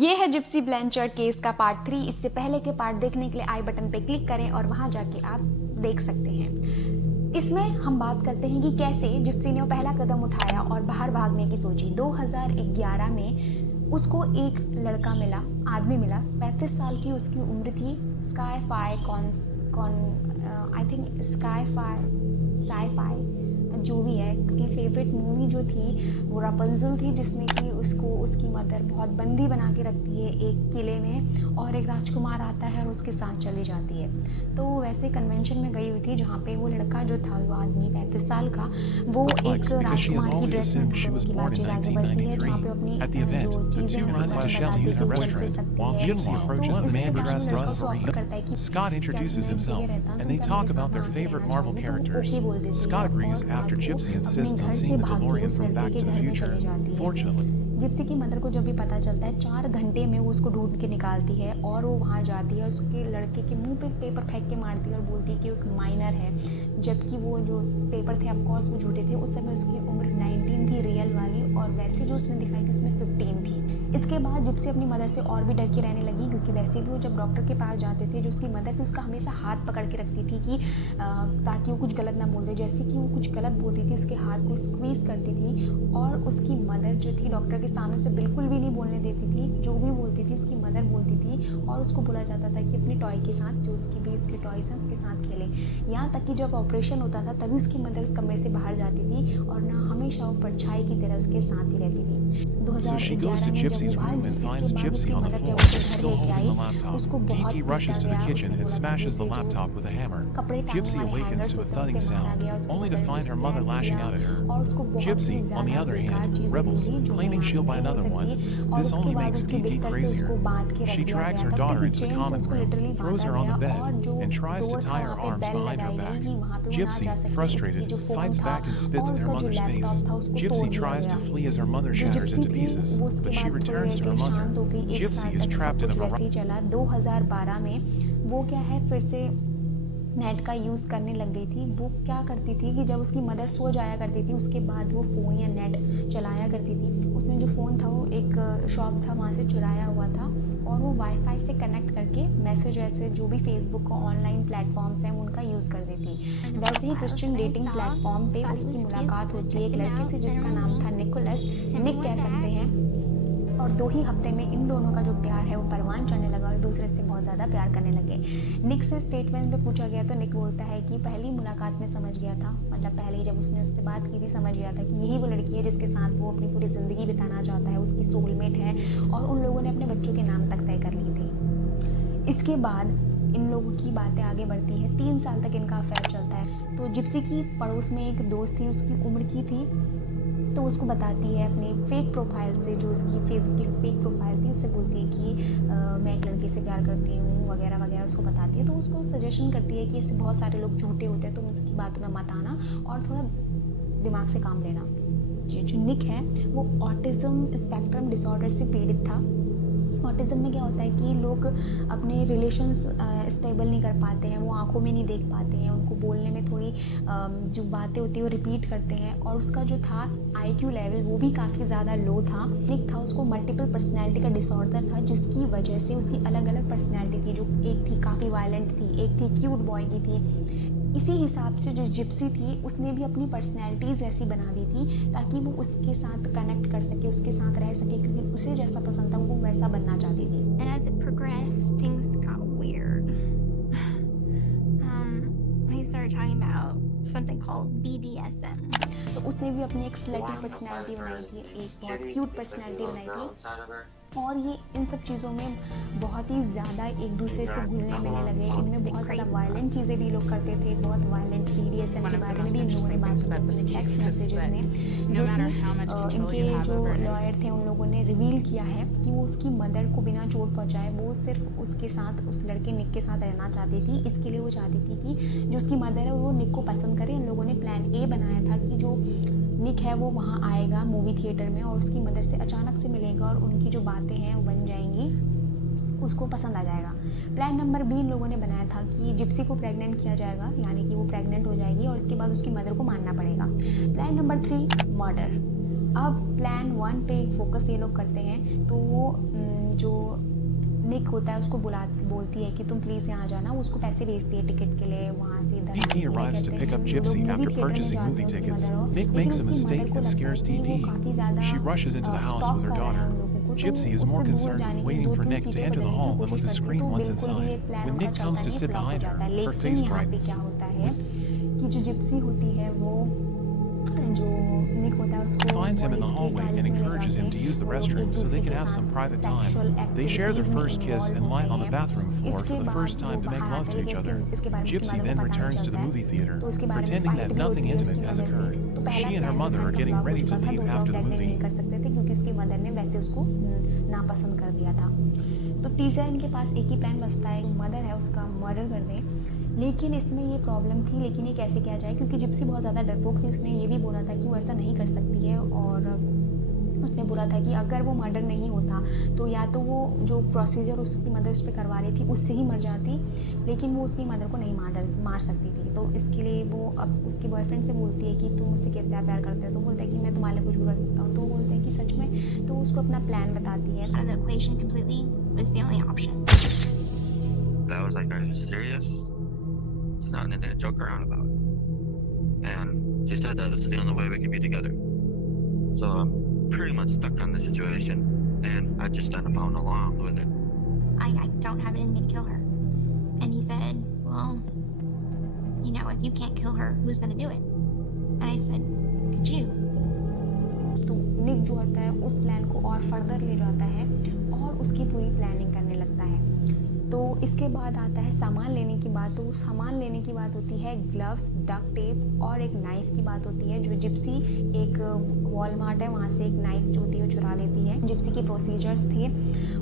ये है Gypsy Blanchard case का पार्ट 3। इससे पहले के पार्ट देखने के लिए आई बटन पे क्लिक करें और वहां जाके आप देख सकते हैं। इसमें हम बात करते हैं कि कैसे जिप्सी ने वो पहला कदम उठाया और बाहर भागने की सोची। 2011 में उसको एक लड़का मिला, आदमी मिला, 35 साल की उसकी उम्र थी। आई थिंक साई जो भी है, उसकी फेवरेट मूवी जो थी वो रापुंज़ल थी, जिसमें कि उसको उसकी मदर बहुत बंदी बना के रखती है एक किले में और एक राजकुमार आता है और उसके साथ चली जाती है। तो वैसे कन्वेंशन में गई हुई थी जहाँ पे वो लड़का जो था, वो आदमी 35 साल का, वो एक राजकुमार की ड्रेस में था। उसकी बातचीत आगे बढ़ती है जहाँ पे अपनी जो चीज़ें बताती है कि वो चल फिर सकती है। तो इसके बाद लड़का उसको ऑफर करता है कि Scott introduces himself, and they talk about their favorite Marvel characters. Scott agrees after Gypsy insists on seeing the DeLorean from Back to the Future. Fortunately, Gypsy की मदर को जब भी पता चलता है, 4 घंटे में वो उसको ढूंढ के निकालती है और वो वहाँ जाती है, उसके लड़के के मुंह पे पेपर फेंक के मारती है और बोलती है कि वो एक माइनर है, जबकि वो जो पेपर थे ऑफकोर्स वो झूठे थे। उस समय उसकी उम्र 19 थी रियल वाली, और वैसे जो उसने दिखाई थी उसमें 15 थी। इसके बाद जिप्सी अपनी मदर से और भी डर के रहने लगी, क्योंकि वैसे भी वो जब डॉक्टर के पास जाते थे, जो उसकी मदर थी उसका हमेशा हाथ पकड़ के रखती थी कि ताकि वो कुछ गलत ना बोल दे। जैसे कि वो कुछ गलत बोलती थी, उसके हाथ को स्क्वीज़ करती थी, और उसकी मदर जो थी डॉक्टर के सामने से बिल्कुल भी नहीं बोलने देती थी। जो भी बोलती थी उसकी मदर बोलती थी, और उसको बोला जाता था कि अपने टॉय के साथ, जो उसकी भी उसके टॉयज हैं उसके साथ खेले। यहाँ तक कि जब ऑपरेशन होता था तभी उसकी मदर उस कमरे से बाहर जाती थी और ना हमेशा वो परछाई की तरह उसके साथ ही रहती थी। so she goes to Gypsy's room and finds Gypsy on the floor, still holding the laptop. DT rushes to the kitchen and smashes the laptop with a hammer. Gypsy awakens to a thudding sound, only to find her mother lashing out at her. Gypsy, on the other hand, rebels, claiming she'll buy another one. This only makes DT crazier. She drags her daughter into the common room, throws her on the bed, and tries to tie her arms behind her back. Gypsy, frustrated, fights back and spits in her mother's face. Gypsy tries to flee as her mother shatters into pieces, but she returns to her mother. Gypsy is trapped in a वैसे ही चला। 2012 में वो क्या है, फिर से net का use करने लग गई थी। वो क्या करती थी कि जब उसकी मदर सो जाया करती थी, उसके बाद वो फ़ोन या नेट चलाया करती थी। उसने जो फ़ोन था वो एक शॉप था वहाँ से चुराया हुआ था, और वो वाईफाई से कनेक्ट करके मैसेज ऐसे जो भी फेसबुक का ऑनलाइन प्लेटफॉर्म्स हैं उनका यूज़ कर देती। वैसे ही क्रिश्चियन डेटिंग प्लेटफॉर्म पे उसकी मुलाकात होती है एक लड़के से जिसका नाम था निकोलस, निक कह सकते हैं। और 2 ही हफ्ते में इन दोनों का जो प्यार है वो परवान चढ़ने लगा और दूसरे से बहुत ज़्यादा प्यार करने लगे। निक से स्टेटमेंट में पूछा गया तो निक बोलता है कि पहली मुलाकात में समझ गया था, मतलब पहले ही जब उसने उससे बात की थी समझ गया था कि यही वो लड़की है जिसके साथ वो अपनी पूरी ज़िंदगी बिताना चाहता है, उसकी सोलमेट है, और उन लोगों ने अपने बच्चों के नाम तक तय कर ली थी। इसके बाद इन लोगों की बातें आगे बढ़ती हैं। 3 साल तक इनका अफेयर चलता है। तो जिप्सी की पड़ोस में एक दोस्त थी, उसकी उम्र की थी, तो उसको बताती है अपने फेक प्रोफाइल से, जो उसकी फेसबुक की फेक प्रोफाइल थी, उससे बोलती है कि मैं एक लड़के से प्यार करती हूँ वगैरह वगैरह उसको बताती है। तो उसको सजेशन करती है कि ऐसे बहुत सारे लोग झूठे होते हैं, तो उसकी बातों में मत आना और थोड़ा दिमाग से काम लेना। ये जो निक है वो ऑटिज़म स्पेक्ट्रम डिसऑर्डर से पीड़ित था। ऑटिज़म में क्या होता है कि लोग अपने रिलेशंस स्टेबल नहीं कर पाते हैं, वो आंखों में नहीं देख पाते हैं, उनको बोलने में थोड़ी जो बातें होती है वो रिपीट करते हैं, और उसका जो था IQ लेवल वो भी काफ़ी ज़्यादा लो था। निक था, उसको मल्टीपल पर्सनैलिटी का डिसऑर्डर था, जिसकी वजह से उसकी अलग अलग पर्सनैलिटी थी, जो एक थी काफ़ी वायलेंट थी, एक थी क्यूट बॉय की थी। इसी हिसाब से जो जिप्सी थी उसने भी अपनी पर्सनैलिटीज़ ऐसी बना दी थी ताकि वो उसके साथ कनेक्ट कर सके, उसके साथ रह सके, क्योंकि उसे जैसा पसंद था वो वैसा बनना चाहती थी। And as it progressed, things got weird. When he started talking about something called BDSM. तो उसने भी अपनी एक स्लटी पर्सनैलिटी बनाई थी, एक बहुत क्यूट पर्सनैलिटी बनाई थी, और ये इन सब चीज़ों में बहुत ही ज़्यादा एक दूसरे से घुलने मिलने लगे। इनमें बहुत ज़्यादा वायलेंट चीज़ें भी लोग करते थे, बहुत वायलेंट BDSM के बारे में भी इन लोगों ने बात की अपने टेक्स्ट मैसेजेस में, जो कि इनके जो लॉयर थे उन लोगों ने रिवील किया है कि वो उसकी मदर को बिना चोट पहुँचाए वो सिर्फ उसके साथ, उस लड़के निक के साथ रहना चाहती थी। इसके लिए वो चाहती थी कि जो उसकी मदर है वो निक को पसंद करे। इन लोगों ने प्लान A बनाया था कि जो निक है वो वहाँ आएगा मूवी थिएटर में और उसकी मदर से अचानक से मिलेगा और उनकी जो बातें हैं वो बन जाएंगी, उसको पसंद आ जाएगा। प्लान नंबर B इन लोगों ने बनाया था कि जिप्सी को प्रेग्नेंट किया जाएगा, यानी कि वो प्रेग्नेंट हो जाएगी और इसके बाद उसकी मदर को मारना पड़ेगा। Plan number 3 murder. अब प्लान 1 पे फोकस ये लोग करते हैं, तो वो जो निक होता है उसको बोलती है कि तुम प्लीज़ यहाँ आ जाना, वो उसको पैसे भेजती है टिकट के लिए वहाँ से इधर DT arrives to pick up Gypsy after purchasing movie tickets. Nick makes a mistake and scares DT. She rushes into the house with her daughter. Gypsy is more concerned with waiting for Nick to enter the hall than with the screen once inside. When Nick comes to sit behind her, her face brightens. क्या होता है कि जो Gypsy होती है वो जो निक होता है उसको Finds him in the hallway and encourages him to use the restroom so they can have some private time. They share their first kiss and lie on the bathroom floor for the first time to make love to each other. Gypsy then returns to the movie theater, pretending that nothing intimate has occurred. She and her mother are getting ready to leave after the movie. कर सकते थे क्योंकि उसकी mother ने वैसे उसको नापसंद कर दिया था। तो तीसरा इनके पास एक ही प्लान बचता है, मदर है उसका मर्डर कर दें। लेकिन इसमें ये प्रॉब्लम थी, लेकिन ये कैसे किया जाए, क्योंकि जिप्सी बहुत ज़्यादा डरपोक थी। उसने ये भी बोला था कि वो ऐसा नहीं कर सकती है, और उसने बोला था कि अगर वो मर्डर नहीं होता तो या तो वो जो प्रोसीजर उसकी मदर उस पर करवा रही थी उससे ही मर जाती, लेकिन वो उसकी मदर को नहीं मार सकती थी। तो इसके लिए वो अब उसके बॉयफ्रेंड से बोलती है कि तुम मुझसे कितना प्यार करते हो, तो बोलता है कि मैं तुम्हारे लिए कुछ भी कर सकता हूँ। तो वो बोलता है कि सच में, तो उसको अपना प्लान बताती है। Out of the equation completely was the only option. That was like, are you serious? It's not anything to joke around about. And she said that it's the only way we can be together. So I'm pretty much stuck on the situation, and I just kind of found along with it. I don't have it in me to kill her. And he said, well, you know, if you can't kill her, who's going to do it? And I said, could you? तो निक जो होता है उस plan को और further ले जाता है और उसकी पूरी प्लानिंग करने लगता है। तो इसके बाद आता है सामान लेने की बात। तो सामान लेने की बात होती है ग्लव्स, डक टेप और एक नाइफ़ की बात होती है। जो जिप्सी एक वॉलमार्ट है वहाँ से एक नाइफ़ जो होती है वो चुरा लेती है। जिप्सी के प्रोसीजर्स थे।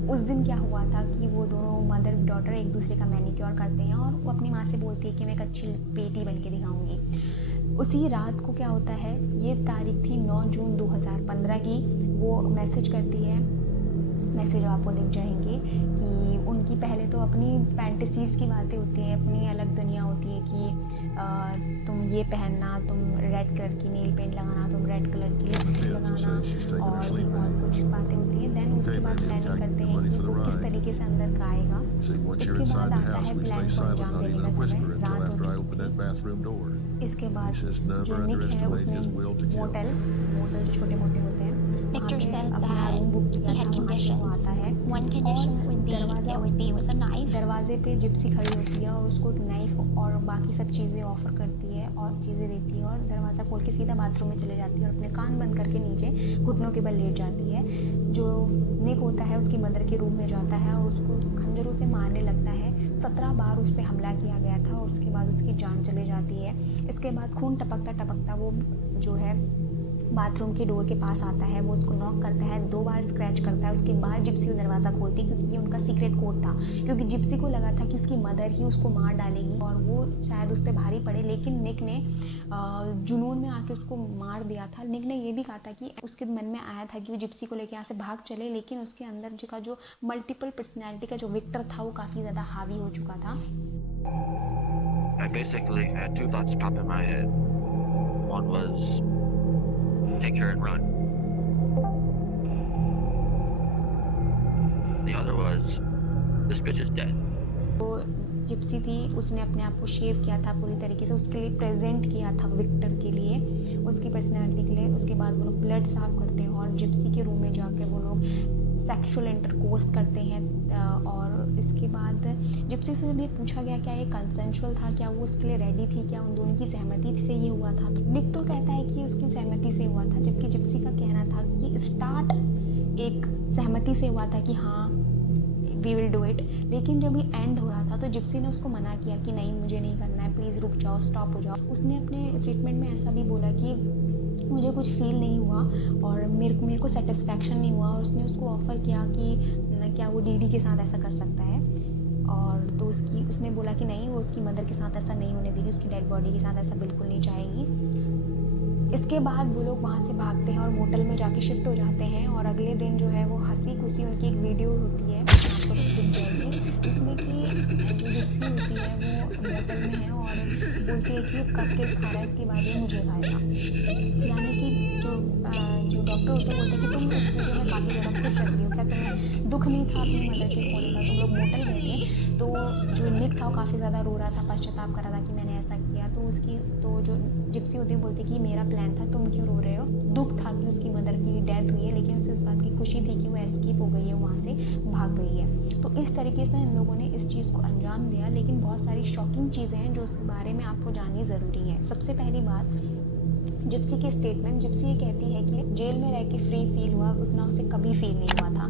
उस दिन क्या हुआ था कि वो दोनों मदर डॉटर एक दूसरे का मैनिक्योर करते हैं और वो अपनी माँ से बोलती है कि मैं एक अच्छी बेटी बन के दिखाऊंगी। उसी रात को क्या होता है, ये तारीख थी 9 जून 2015 की। वो मैसेज करती है, मैसेज आपको दिख जाएंगे कि उनकी पहले तो अपनी फैंटेसीज़ की बातें होती हैं, अपनी अलग दुनिया होती है कि तुम ये पहनना, तुम रेड कलर की नेल पेंट लगाना, तुम रेड कलर की लिपस्टिक लगाना और भी बहुत कुछ बातें होती हैं। देन उसके बाद प्लानिंग करते हैं कि वो किस तरीके से अंदर का आएगा। उसके बाद आता है प्लान को अंजाम देने का समय, रात हो चुकी। इसके बाद जो निक है उसने मोटल छोटे मोटे होते हैं, Victor said अपना that रूम बुक किया he था, had वहाँ पे वो आता है। conditions. One condition would be there would be with a knife. दरवाजे पे जिप्सी खड़ी होती है और उसको एक नाइफ और बाकी सब चीज़ें ऑफर करती है और चीज़ें देती है और दरवाज़ा खोल के सीधा बाथरूम में चले जाती है और अपने कान बंद करके नीचे घुटनों के बल लेट जाती है। जो निक होता है उसकी मदर के रूम में जाता है और उसको खंजरों से मारने लगता है। 17 बार उस पर हमला किया गया था और उसके बाद उसकी जान चली जाती है। इसके बाद खून टपकता वो जो है बाथरूम के डोर के पास आता है, वो उसको नॉक करता है, 2 बार स्क्रैच करता है। उसके बाद जिप्सी दरवाज़ा खोलती है क्योंकि ये उनका सीक्रेट कोड था, क्योंकि जिप्सी को लगा था कि उसकी मदर ही उसको मार डालेगी और वो शायद उस पर भारी पड़े, लेकिन निक ने जुनून में आके उसको मार दिया था। निक ने ये भी कहा था कि उसके मन में आया था कि वो जिप्सी को लेके यहाँ से भाग चले, लेकिन उसके अंदर का जो मल्टीपल पर्सनैलिटी का जो विक्टर था वो काफ़ी ज़्यादा हावी हो चुका था। I basically had 2 thoughts pop in my head. One was take her and run. The other was this bitch is dead. वो जिप्सी थी, उसने अपने आप को शेव किया था पूरी तरीके से, उसके लिए प्रेजेंट किया था विक्टर के लिए, उसकी पर्सनैलिटी के लिए। उसके बाद वो लोग ब्लड साफ करते हैं और जिप्सी के रूम में जाकर वो लोग सेक्सुअल इंटरकोर्स करते हैं। और इसके बाद जिप्सी से जब ये पूछा गया क्या ये कंसेंशुअल था, क्या वो उसके लिए रेडी थी, क्या उन दोनों की सहमति से ये हुआ था, तो निक तो कहता है कि उसकी सहमति से हुआ था, जबकि जिप्सी का कहना था कि स्टार्ट एक सहमति से हुआ था कि हाँ वी विल डू इट, लेकिन जब ये एंड हो रहा था तो जिप्सी ने उसको मना किया कि नहीं मुझे नहीं करना है, प्लीज़ रुक जाओ, स्टॉप हो जाओ। उसने अपने स्टेटमेंट में ऐसा भी बोला कि मुझे कुछ फील नहीं हुआ और मेरे को सेटिस्फैक्शन नहीं हुआ, और उसने उसको ऑफ़र किया कि क्या वो डीडी के साथ ऐसा कर सकता है, और तो उसने बोला कि नहीं, वो उसकी मदर के साथ ऐसा नहीं होने देगी, उसकी डेड बॉडी के साथ ऐसा बिल्कुल नहीं चाहेगी। इसके बाद वो लोग वहाँ से भागते हैं और मोटल में जाके शिफ्ट हो जाते हैं, और अगले दिन जो है वो हंसी खुशी उनकी एक वीडियो होती है, आपको दिख जाएगी, जिसमें कि जो जिप्सी होती है वो मोटल में है और बोलती है कि कप केक खा रहा है, इसके बाद ये मुझे खाएगा, यानी कि जो डॉक्टर होते हैं बोलते हैं कि तुम इस वीडियो में काफ़ी ज़्यादा खुश लग रही हो, क्या तुम्हें दुख नहीं था अपनी मदर के खोने का, तुम लोग मोटल गए थे। तो जो निक था वो काफ़ी ज़्यादा रो रहा था, पश्चाताप कर रहा था कि मैंने ऐसा किया। तो जो जिप्सी होती है बोलती कि मेरा प्लान था, तुम क्यों रो रहे हो। दुख था कि उसकी मदर की डेथ हुई है, लेकिन उसे इस बात की खुशी थी कि वो एस्केप हो गई है, वहाँ से भाग गई है। तो इस तरीके से इन लोगों ने इस चीज़ को अंजाम दिया, लेकिन बहुत सारी शॉकिंग चीज़ें हैं जो उस बारे में आपको जाननी ज़रूरी है। सबसे पहली बात, जिप्सी के स्टेटमेंट। जिप्सी ये कहती है कि जेल में रह के फ्री फील हुआ, उतना उसे कभी फील नहीं हुआ था।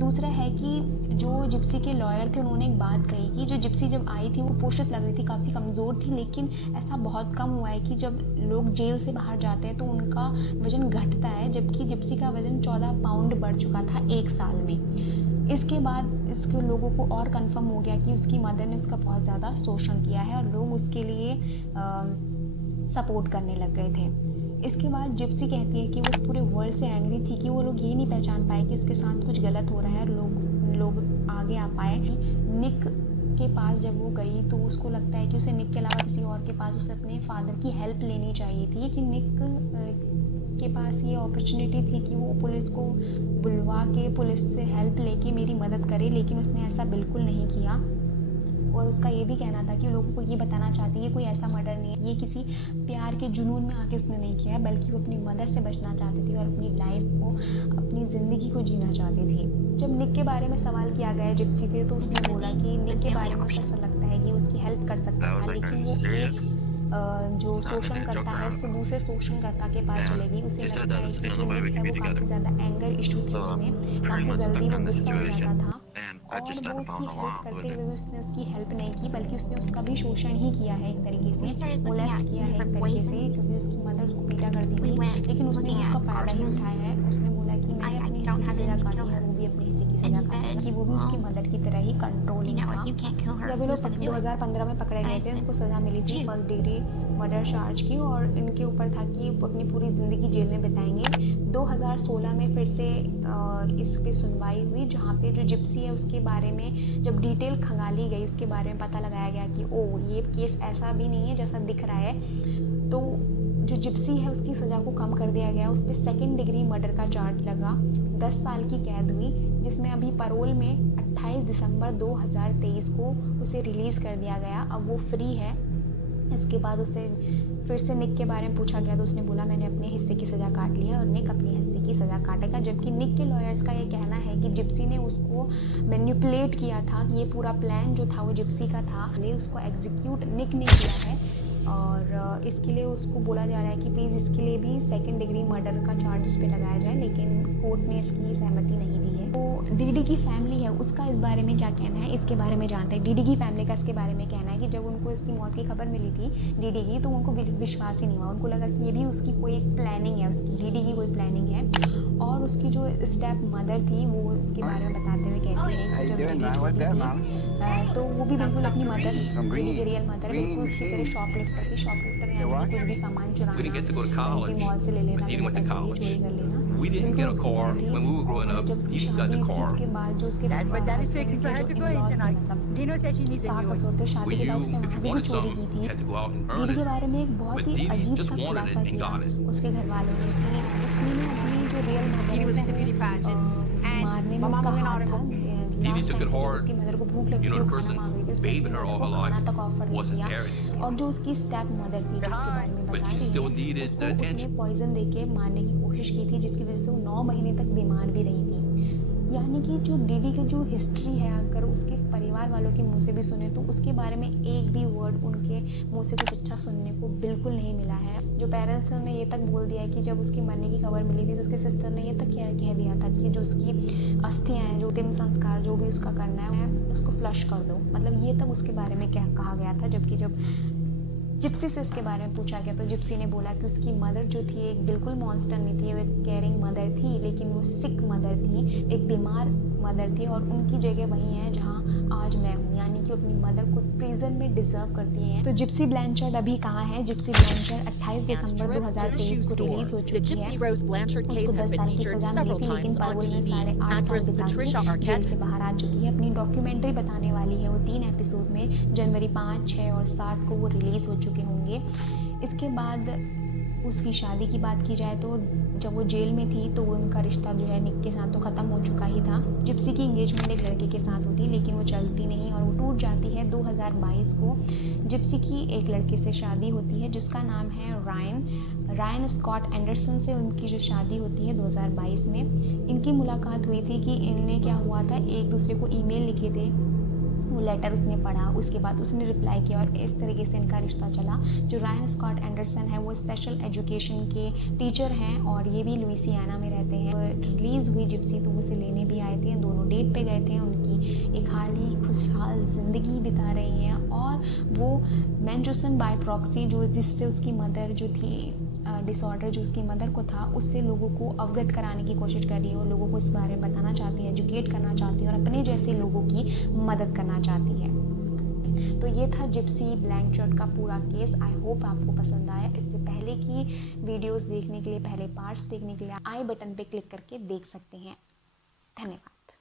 दूसरा है कि जो जिप्सी के लॉयर थे उन्होंने एक बात कही कि जो जिप्सी जब आई थी वो पोषित लग रही थी, काफ़ी कमज़ोर थी, लेकिन ऐसा बहुत कम हुआ है कि जब लोग जेल से बाहर जाते हैं तो उनका वज़न घटता है, जबकि जिप्सी का वज़न 14 पाउंड बढ़ चुका था 1 साल में। इसके बाद इसके लोगों को और कंफर्म हो गया कि उसकी मदर ने उसका बहुत ज़्यादा शोषण किया है और लोग उसके लिए सपोर्ट करने लग गए थे। इसके बाद जिप्सी कहती है कि वो इस पूरे वर्ल्ड से एंग्री थी कि वो लोग ये नहीं पहचान पाए कि उसके साथ कुछ गलत हो रहा है और लोग आगे आ पाए। निक के पास जब वो गई तो उसको लगता है कि उसे निक के अलावा किसी और के पास उसे अपने फादर की हेल्प लेनी चाहिए थी, कि निक के पास ये अपॉर्चुनिटी थी कि वो पुलिस को बुलवा के पुलिस से हेल्प लेके मेरी मदद करे, लेकिन उसने ऐसा बिल्कुल नहीं किया। और उसका ये भी कहना था कि लोगों को ये बताना चाहती है कोई ऐसा मर्डर नहीं है, ये किसी प्यार के जुनून में आके उसने नहीं किया, बल्कि वो अपनी मदर से बचना चाहती थी और अपनी लाइफ को, अपनी ज़िंदगी को जीना चाहती थी। जब निक के बारे में सवाल किया गया जिप्सी थे तो उसने बोला कि निक के बारे में उसे ऐसा लगता है कि उसकी हेल्प कर सकता था, लेकिन वो एक जो शोषण करता है उससे दूसरे शोषणकर्ता के पास चलेगी। उसे लगता है कि जो निक है वो काफ़ी ज़्यादा एंगर इशू थे उसमें, काफ़ी जल्दी वो गुस्सा हो जाता था और वो उसकी हेल्प करते हुए भी उसने उसकी हेल्प नहीं की, बल्कि उसने उसका भी शोषण ही किया है एक तरीके से, मोलेस्ट किया है एक तरीके से, क्योंकि उसकी मदर उसको पीटा करती थी, लेकिन उसने उसका फ़ायदा ही उठाया है। उसने बोला कि मैंने अपने हिस्से की सज़ा काटी है, वो भी अपने हिस्से की सज़ा काटी, कि वो भी उसकी मदर की तरह ही कंट्रोलिंग था। जब ये लोग 2015 में पकड़े गए थे, उनको सज़ा मिली थी फर्स्ट डिग्री मर्डर चार्ज की, और इनके ऊपर था कि वो अपनी पूरी ज़िंदगी जेल में बिताएंगे। 2016 में फिर से इस पे सुनवाई हुई, जहाँ पे जो जिप्सी है उसके बारे में जब डिटेल खंगाली गई, उसके बारे में पता लगाया गया कि ओ ये केस ऐसा भी नहीं है जैसा दिख रहा है। तो जो जिप्सी है उसकी सज़ा को कम कर दिया गया, उस पर 2nd डिग्री मर्डर का चार्ज लगा, 10 साल की कैद हुई, जिसमें अभी पैरोल में 28 दिसंबर 2023 को उसे रिलीज़ कर दिया गया। अब वो फ्री है। इसके बाद उसे फिर से निक के बारे में पूछा गया तो उसने बोला मैंने अपने हिस्से की सज़ा काट ली है, और निक अपने हिस्से की सज़ा काटेगा। जबकि निक के लॉयर्स का ये कहना है कि जिप्सी ने उसको मैनिपुलेट किया था, ये पूरा प्लान जो था वो जिप्सी का था, लेकिन उसको एग्जीक्यूट निक ने किया है, और इसके लिए उसको बोला जा रहा है कि प्लीज़ इसके लिए भी 2nd डिग्री मर्डर का चार्ज इस पे लगाया जाए, लेकिन कोर्ट ने इसकी सहमति नहीं दी है। तो डीडी की फैमिली है उसका इस बारे में क्या कहना है, इसके बारे में जानते हैं। डीडी की फैमिली का इसके बारे में कहना है कि जब उनको इसकी मौत की खबर मिली थी डीडी की, तो उनको विश्वास ही नहीं हुआ, उनको लगा कि ये भी उसकी कोई एक प्लानिंग है, उसकी डीडी की कोई प्लानिंग है। और उसकी जो स्टेप मदर थी वो उसके बारे में बताते हुए कहती है कि जब डीडी छोटी थी तो वो भी बिल्कुल अपनी मदर, डीडी की रियल मदर बिल्कुल उसकी तरह शॉपलिफ्टर थी। शॉपलिफ्टर यानी कुछ भी सामान चुराना, मॉल से ले लेना, चोरी कर लेना। We didn't get a car when we were growing up. You got the car. उसके बाद जो उसके That's what Daddy's fixing for her to go in in-laws थे, tonight. मतलब Dino said she needs a सास new one. ससुर थे, शादी When के you, बाद उसने if वहाँ you पे भी wanted चोरी की something, थी। you had to go out and earn DD के it. बारे में एक बहुत But ही Didi अजीब just सा wanted खुलासा it and किया got it. उसके घर वालों ने कि उसने ना अपनी जो real mother Didi was into beauty pageants, and मारने में my उसका mama went हाथ out था। and Didi last took time it जब hard. उसकी मदर को भूख लगी You थी, know, वो the खाना person मांग रही थी, उसने bathing अपनी her मदर all को her खाना life तक ऑफर नहीं wasn't किया। there anymore. और जो उसकी स्टेप मदर थी जिसके बारे में But बता she रही still है, needed उसको the उसने attention. पॉइजन देके मारने की कोशिश की थी, जिसकी वजह से वो 9 महीने तक बीमार भी रही थी। यानी कि जो डीडी की जो हिस्ट्री है, अगर उसके परिवार वालों के मुंह से भी सुने तो उसके बारे में एक भी वर्ड उनके मुंह से कुछ अच्छा सुनने को बिल्कुल नहीं मिला है। जो पेरेंट्स ने ये तक बोल दिया है कि जब उसकी मरने की खबर मिली थी तो उसके सिस्टर ने ये तक कह दिया था कि जो उसकी अस्थियाँ हैं, जो अंतिम संस्कार जो भी उसका करना है उसको फ्लश कर दो, मतलब ये तक उसके बारे में क्या कहा गया था। जबकि जब जिप्सी से इसके बारे में पूछा गया तो जिप्सी ने बोला कि उसकी मदर जो थी एक बिल्कुल मॉन्स्टर नहीं थी, वो एक केयरिंग मदर थी, लेकिन वो सिक मदर थी, एक बीमार मदर थी, और उनकी जगह वही है जहाँ आज मैं हूँ, यानी कि अपनी मदर को प्रिजन में डिजर्व करती हैं। तो जिप्सी ब्लैंचर्ड अभी कहाँ है? जिप्सी ब्लैंचर्ड 28 दिसंबर 2023 को रिलीज हो The चुकी Gypsy है। Rose Blanchard उसको case has 10 been साल की featured सजा several मिली थी, लेकिन times on पैरोल में TV. 8.5 साल Actress बिता Patricia के जेल Arquette से बाहर आ चुकी है। अपनी डॉक्यूमेंट्री बताने वाली है वो 3 एपिसोड में, जनवरी 5, 6 और 7 को वो रिलीज़ हो चुके होंगे। इसके बाद उसकी शादी की बात की जाए तो जब वो जेल में थी तो उनका रिश्ता जो है निक के साथ तो ख़त्म हो चुका ही था। जिप्सी की इंगेजमेंट एक लड़के के साथ होती लेकिन वो चलती नहीं और वो टूट जाती है। 2022 को जिप्सी की एक लड़के से शादी होती है जिसका नाम है रायन स्कॉट एंडरसन से उनकी जो शादी होती है 2022 में। इनकी मुलाकात हुई थी कि इनने क्या हुआ था, एक दूसरे को ईमेल लिखे थे, वो लेटर उसने पढ़ा, उसके बाद उसने रिप्लाई किया और इस तरीके से इनका रिश्ता चला। जो रायन स्कॉट एंडरसन है वो स्पेशल एजुकेशन के टीचर हैं और ये भी लुइसियाना में रहते हैं। रिलीज़ हुई जिप्सी तो उसे लेने भी आए थे, दोनों डेट पे गए थे। उनकी एक हाली खुशहाल ज़िंदगी बिता रही हैं और वो मैनचुसन बाय प्रॉक्सी जो जिससे उसकी मदर जो थी डिसऑर्डर जो उसकी मदर को था उससे लोगों को अवगत कराने की कोशिश कर रही है और लोगों को इस बारे में बताना चाहती है, एजुकेट करना चाहती है और अपने जैसे लोगों की मदद करना चाहती है। तो ये था जिप्सी ब्लैंचर्ड का पूरा केस। आई होप आपको पसंद आया। इससे पहले की वीडियोस देखने के लिए, पहले पार्ट्स देखने के लिए आई बटन पे क्लिक करके देख सकते हैं। धन्यवाद।